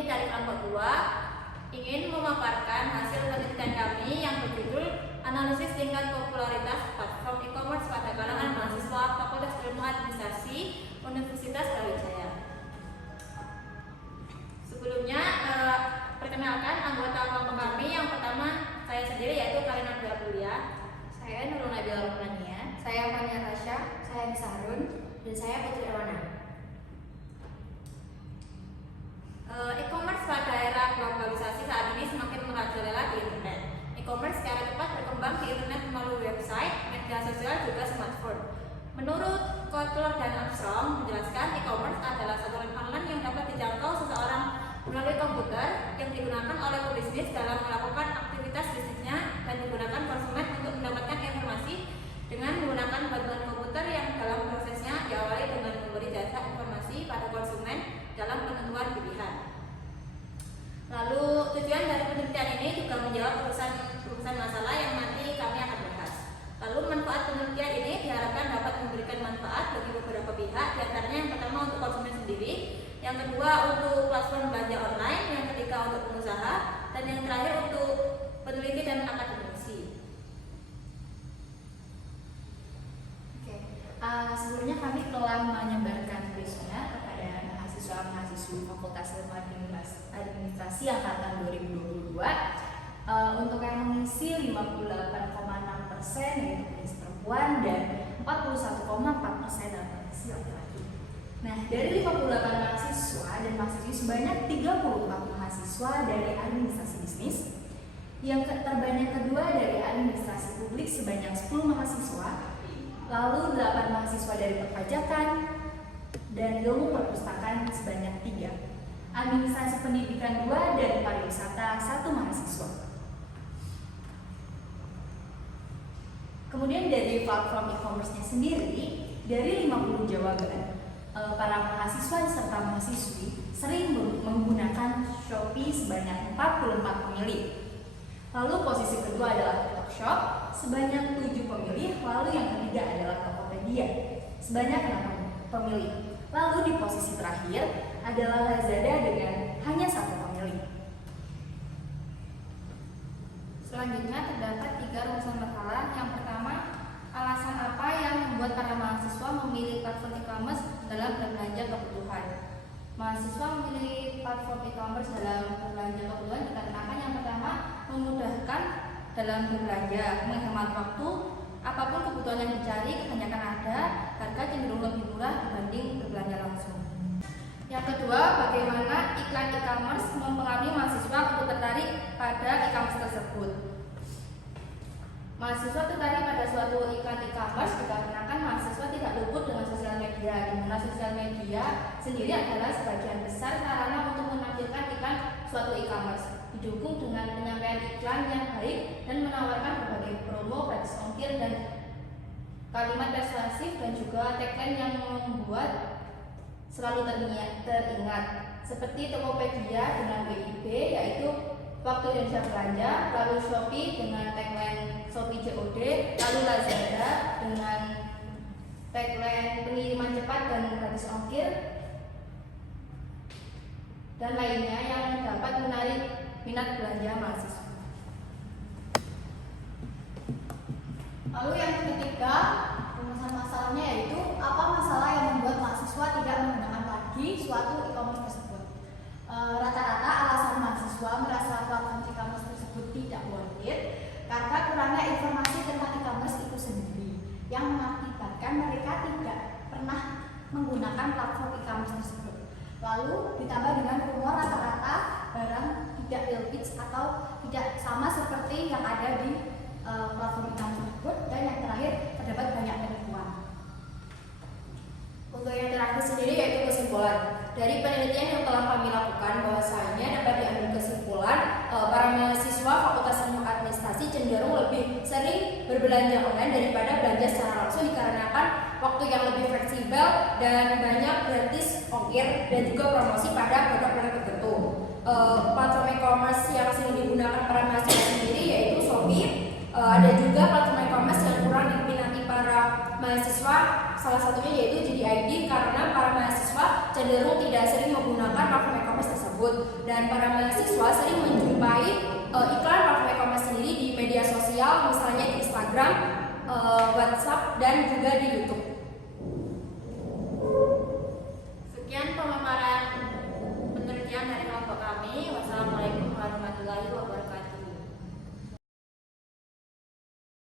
kami dari kelompok 2 ingin memaparkan hasil penelitian kami yang berjudul Analisis Tingkat Popularitas Platform E-commerce pada kalangan mahasiswa Fakultas Ilmu Administrasi Universitas Brawijaya. Sebelumnya, perkenalkan anggota kelompok kami. Yang pertama saya sendiri, yaitu Karina Dwi Aprilia. Saya Nurul Nabila Rukmania. Saya Fania Tasya. Saya Nisa Harun. Dan saya Putri Erwana. E-commerce pada era globalisasi saat ini semakin merajalela di internet. E-commerce secara cepat berkembang di internet melalui website, media sosial, juga smartphone. Menurut Kotler dan Armstrong menjelaskan, e-commerce adalah saluran online yang dapat dijangkau seseorang melalui komputer yang digunakan oleh pebisnis dalam melakukan aktivitas bisnisnya dan digunakan konsumen untuk mendapatkan informasi dengan menggunakan bantuan komputer yang dalam prosesnya diawali dengan memberi jasa informasi pada konsumen dalam penentuan pilihan. Lalu tujuan dari penelitian ini juga menjawab urusan masalah yang nanti kami akan bahas. Lalu manfaat penelitian ini diharapkan dapat memberikan manfaat bagi beberapa pihak, diantaranya yang pertama untuk konsumen sendiri, yang kedua untuk platform belanja online, yang ketiga untuk pengusaha, dan yang terakhir untuk peneliti dan akademisi. Sebelumnya kami telah menyebarkan kuesioner kepada mahasiswa-mahasiswi Fakultas Ilmu Administrasi angkatan 2022. Untuk yang mengisi 58,6% yaitu mengisi perempuan dan 41,4% adalah mengisi laki-laki. Nah, dari 58 mahasiswa dan mahasiswi sebanyak 34 mahasiswa dari administrasi bisnis. Yang terbanyak kedua dari administrasi publik sebanyak 10 mahasiswa. Lalu 8 mahasiswa dari perpajakan dan ilmu perpustakaan sebanyak 3. Administrasi pendidikan 2 dan pariwisata 1 mahasiswa. Kemudian dari platform e-commerce-nya sendiri, dari 50 jawaban, para mahasiswa serta mahasiswi sering menggunakan Shopee sebanyak 44 pemilih. Lalu posisi kedua adalah Tokshop sebanyak 7 pemilih, lalu yang ketiga adalah Tokopedia sebanyak 6 pemilih. Lalu di posisi terakhir adalah Lazada dengan hanya 1 pemilih. Selanjutnya terdapat 3 rumusan masalah. Yang pertama, alasan apa yang membuat para mahasiswa memilih platform e-commerce dalam berbelanja kebutuhan? Mahasiswa memilih platform e-commerce dalam berbelanja kebutuhan dikarenakan yang pertama, memudahkan dalam berbelanja, menghemat waktu, apapun kebutuhan yang dicari kebanyakan ada, harga cenderung lebih murah dibanding berbelanja langsung. Yang kedua, bagaimana iklan e-commerce mempengaruhi mahasiswa untuk tertarik pada e-commerce tersebut. Mahasiswa tertarik pada suatu iklan e-commerce dikarenakan mahasiswa tidak luput dengan sosial media, di mana sosial media sendiri adalah sebagian besar sarana untuk menampilkan iklan suatu e-commerce, didukung dengan penyampaian iklan yang baik dan menawarkan berbagai promo, gratis ongkir, dan kalimat persuasif, dan juga tagline yang membuat selalu teringat, seperti Tokopedia dengan WIB yaitu waktu Indonesia belanja, lalu Shopee dengan tagline Shopee COD, lalu Lazada dengan tagline pengiriman cepat dan gratis ongkir, dan lainnya yang dapat menarik minat belanja mahasiswa. Lalu yang ketiga, rumusan masalahnya yaitu apa masalah yang membuat mahasiswa tidak menggunakan lagi suatu e-commerce tersebut. Rata-rata alasan mahasiswa merasa platform e-commerce tersebut tidak worth it karena kurangnya informasi tentang e-commerce itu sendiri, yang mengakibatkan mereka tidak pernah menggunakan platform e-commerce tersebut. Lalu ditambah dengan rumor rata-rata barang tidak real pitch atau tidak sama seperti yang ada di platform e-commerce tersebut, dan yang terakhir terdapat banyak penipuan. Untuk yang terakhir sendiri yaitu kesimpulan. Dari penelitian yang telah kami lakukan, bahwasanya dapat diambil kesimpulan para mahasiswa Fakultas Ilmu Administrasi cenderung lebih sering berbelanja online daripada belanja secara langsung dikarenakan waktu yang lebih fleksibel dan banyak gratis ongkir dan juga promosi pada produk-produk tertentu. Platform e-commerce yang sering digunakan para mahasiswa sendiri yaitu Shopee. Ada juga platform e-commerce yang kurang diminati para mahasiswa, salah satunya yaitu JDID, karena para mahasiswa cenderung tidak sering menggunakan platform e-commerce tersebut. tersebut. Dan para mahasiswa sering menjumpai iklan platform e-commerce sendiri di media sosial, misalnya di Instagram, WhatsApp, dan juga di YouTube. Sekian pemaparan penelitian dari kelompok kami. Wassalamualaikum warahmatullahi wabarakatuh.